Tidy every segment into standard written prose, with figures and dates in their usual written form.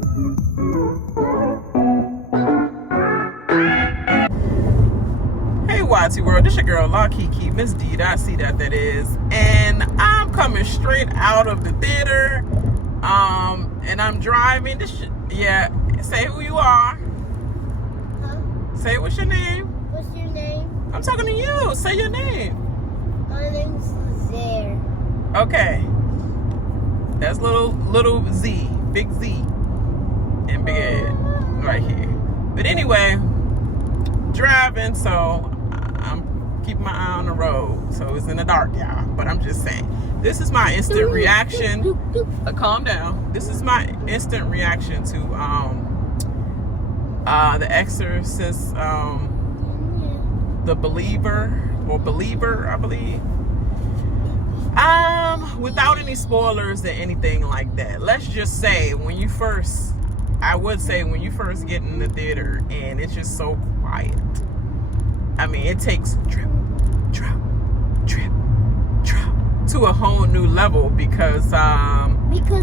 Hey YT World, this your girl La Kiki, Miss D, that is, and I'm coming straight out of the theater, and I'm driving this yeah, say who you are. Huh? Say what's your name? What's your name? I'm talking to you, say your name. My name's Zaire. Okay, that's little Z, big Z, and big Ed right here. But anyway, driving, so I'm keeping my eye on the road. So it's in the dark, y'all. But I'm just saying, this is my instant reaction. Calm down. This is my instant reaction to the Exorcist, the Believer, I believe. Without any spoilers or anything like that. Let's just say when you first get in the theater and it's just so quiet. I mean, it takes drip, drop, drip, drop to a whole new level because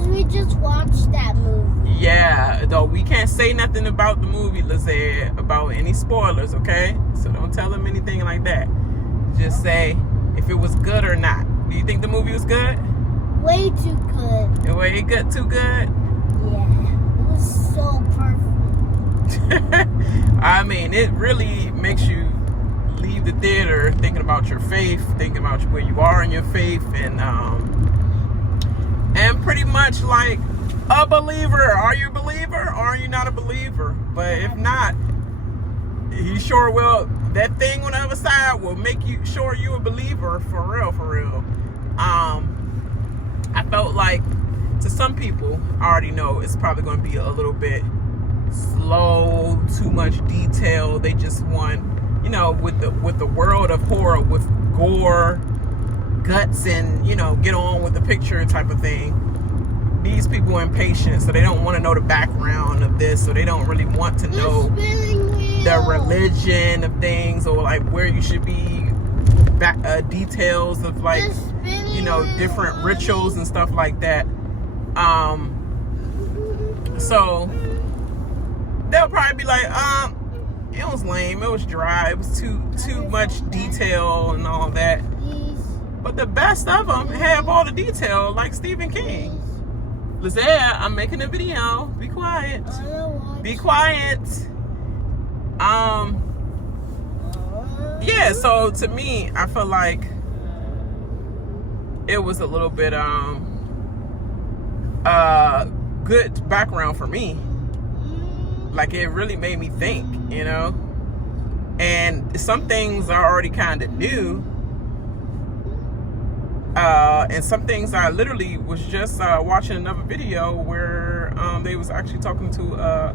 we just watched that movie. Yeah, though we can't say nothing about the movie, Lizette, about any spoilers, okay? So don't tell them anything like that. Just say if it was good or not. Do you think the movie was good? Way too good. Way good, too good? Yeah, it was so perfect. I mean, it really makes you leave the theater thinking about your faith, thinking about where you are in your faith, and pretty much like a believer. Are you a believer or are you not a believer? But if not, he sure will. That thing on the other side will make you sure you a believer for real, for real. I felt like to some people, I already know it's probably going to be a little bit slow, too much detail. They just want, you know, with the world of horror, with gore, guts, and, you know, get on with the picture type of thing. These people are impatient, so they don't want to know the background of this, so they don't really want to know the religion of things, or like where you should be, details of like, you know, different rituals and stuff like that. So they'll probably be like, it was lame, it was dry, it was too much detail and all that. But the best of them have all the detail, like Stephen King. Lizette, I'm making a video. Be quiet. Be quiet. Yeah, so to me, I feel like it was a little bit good background for me. Like, it really made me think, you know. And some things I already kind of knew. And some things I literally was just watching another video where they was actually talking to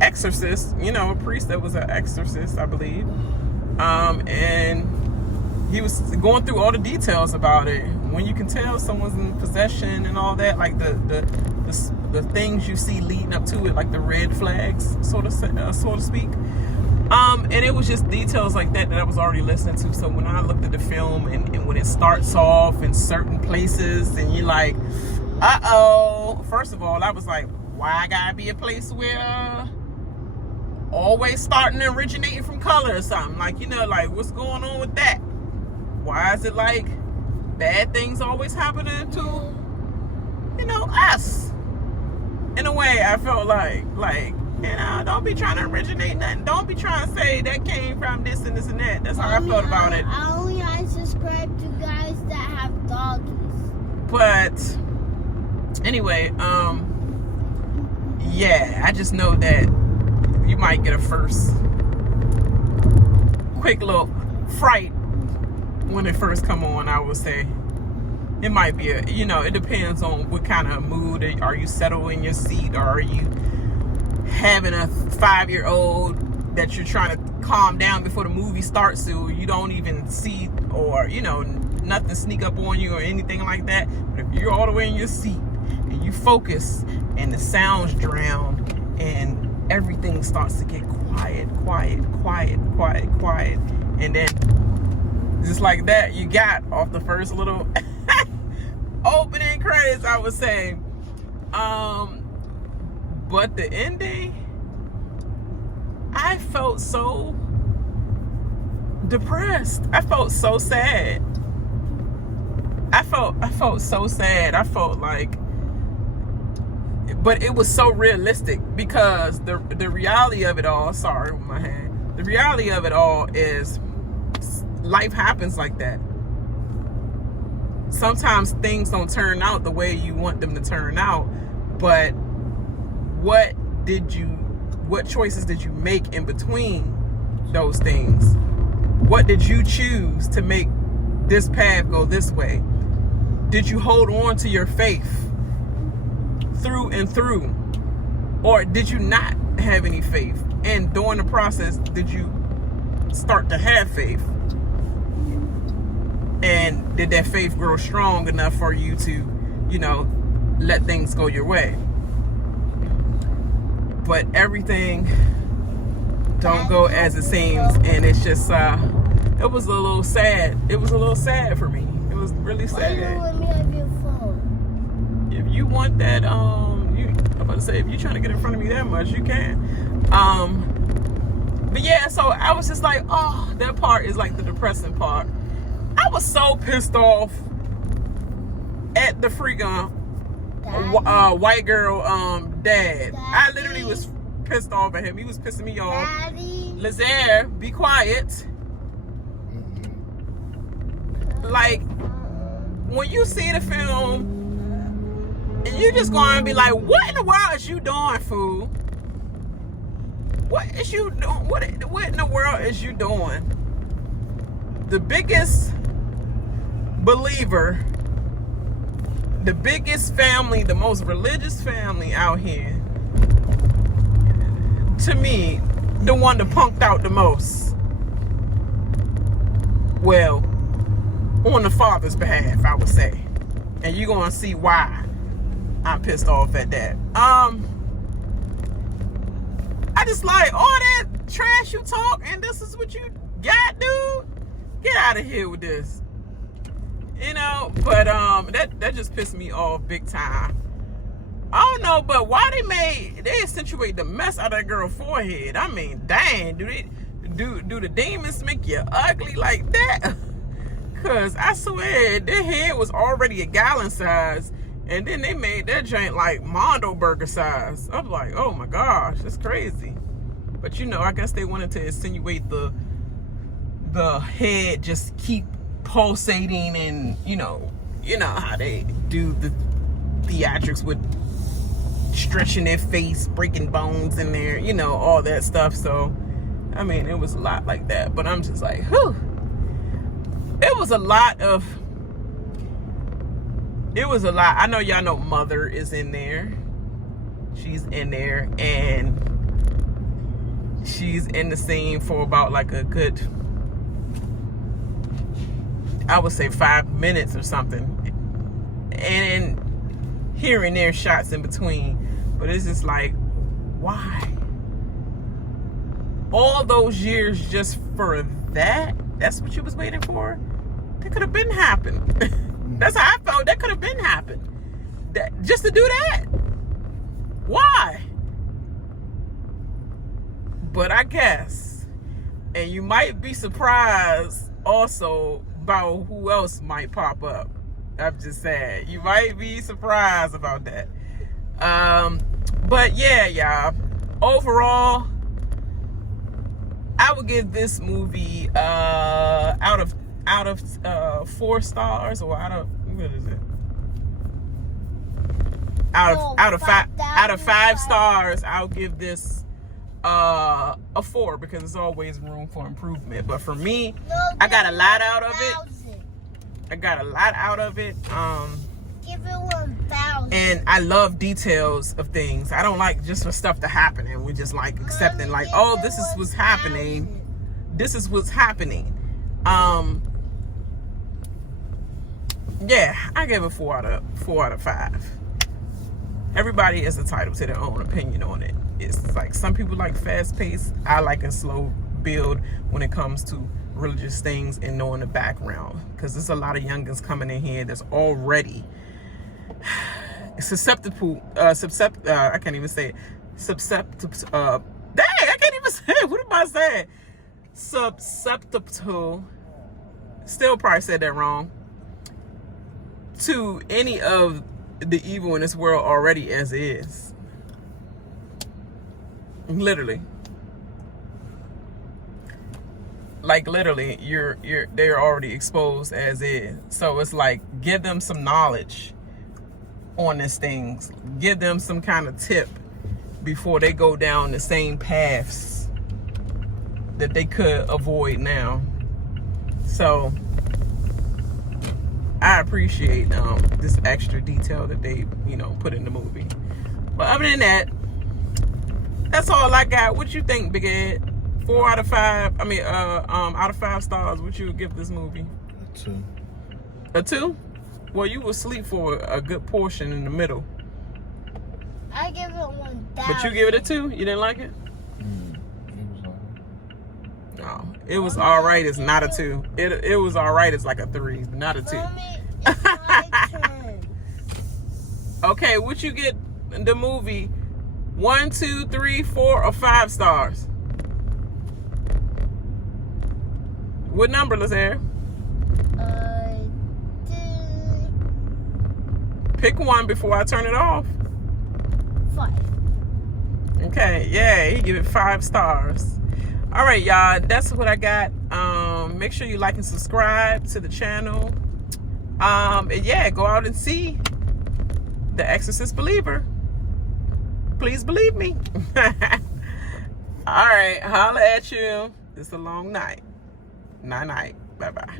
Exorcist, you know, a priest that was an exorcist, I believe. And he was going through all the details about it. When you can tell someone's in possession and all that, like the things you see leading up to it, like the red flags, so to speak. And it was just details like that I was already listening to. So when I looked at the film and when it starts off in certain places and you're like, uh-oh. First of all, I was like, why I gotta be a place where always starting and originating from color or something? Like, you know, like what's going on with that? Why is it like bad things always happening to, you know, us? In a way, I felt like, you know, don't be trying to originate nothing. Don't be trying to say that came from this and this and that. That's how I felt about it. I subscribe to guys that have doggies. But anyway, yeah, I just know that you might get a first quick little fright when it first come on. I would say it might be a, you know, it depends on what kind of mood. Are you settled in your seat, or are you having a 5-year-old that you're trying to calm down before the movie starts, so you don't even see, or, you know, nothing sneak up on you or anything like that. But if you're all the way in your seat and you focus and the sounds drown and everything starts to get quiet, and then just like that, you got off the first little opening credits, I would say, But the ending, I felt so depressed. I felt so sad. I felt so sad. I felt like, but it was so realistic because the reality of it all, sorry with my hand, the reality of it all is life happens like that. Sometimes things don't turn out the way you want them to turn out, but what choices did you make in between those things? What did you choose to make this path go this way? Did you hold on to your faith through and through? Or did you not have any faith? And during the process, did you start to have faith? And did that faith grow strong enough for you to, let things go your way? But everything don't go as it seems, and it's just it was a little sad. It was a little sad for me. It was really sad. Why you let me have your phone? If you want that, I'm about to say, if you're trying to get in front of me that much, you can. But yeah, so I was just like, oh, that part is like the depressing part. I was so pissed off at the freaking white girl dad. I literally was pissed off at him. He was pissing me off. Lazaire, be quiet. Like, when you see the film and you just going to be like, what in the world is you doing, fool? What is you doing? What in the world is you doing? The biggest believer, the biggest family, the most religious family out here, to me, the one that punked out the most. Well, on the father's behalf, I would say. And you're going to see why I'm pissed off at that. I just like, all that trash you talk and this is what you got, dude? Get out of here with this. But that just pissed me off big time. I don't know, but why they accentuate the mess out of that girl's forehead? I mean, dang, do the demons make you ugly like that? Cause I swear their head was already a gallon size, and then they made that joint like Mondo burger size. I'm like, oh my gosh, that's crazy. But I guess they wanted to insinuate the head just keep pulsating, and you know how they do the theatrics with stretching their face, breaking bones in there, all that stuff. So I mean, it was a lot like that, but I'm just like, whew. It was a lot. I know y'all know Mother is in there. She's in there, and she's in the scene for about like a good, I would say 5 minutes or something. And here and there shots in between. But it's just like, why? All those years just for that? That's what you was waiting for? That could have been happened. That's how I felt. That could have been happened. Just to do that? Why? But I guess, and you might be surprised also about who else might pop up. I'm just saying, you might be surprised about that. But yeah, y'all. Overall, I would give this movie out of 4 stars, or out of, what is it? Out of 5 stars, I'll give this a 4, because there's always room for improvement. But for me, I got a lot out of it. Give it 1,000. And I love details of things. I don't like just for stuff to happen and we just like accepting like, oh, this is what's happening. This is what's happening. Yeah, I gave it 4 out of 5. Everybody is entitled to their own opinion on it. It's like some people like fast paced. I like a slow build when it comes to religious things and knowing the background, because there's a lot of youngins coming in here that's already susceptible, I can't even say it. Susceptible, dang, I can't even say it. What am I saying? Susceptible, still probably said that wrong, to any of the evil in this world already as is. Literally. Like literally, they're already exposed as is. So it's like, give them some knowledge on these things. Give them some kind of tip before they go down the same paths that they could avoid now. So I appreciate this extra detail that they, put in the movie. But other than that, that's all I got. What you think, Big Ed? 4 out of 5. I mean, out of 5 stars. What you would give this movie? A 2. A 2? Well, you will sleep for a good portion in the middle. I give it 1,000. But you give it a 2? You didn't like it? It was alright. No, it was alright. It's not a 2. It was alright. It's like a 3, but not a 2. Mommy, it's my turn. Okay, what you get the movie? 1, 2, 3, 4, or 5 stars? What number, Lazaire? 2. Pick one before I turn it off. 5. Okay, yeah, he give it 5 stars. All right, y'all, that's what I got. Make sure you like and subscribe to the channel. And yeah, go out and see The Exorcist Believer. Please believe me. All right, holla at you. It's a long night. Night. Bye-bye.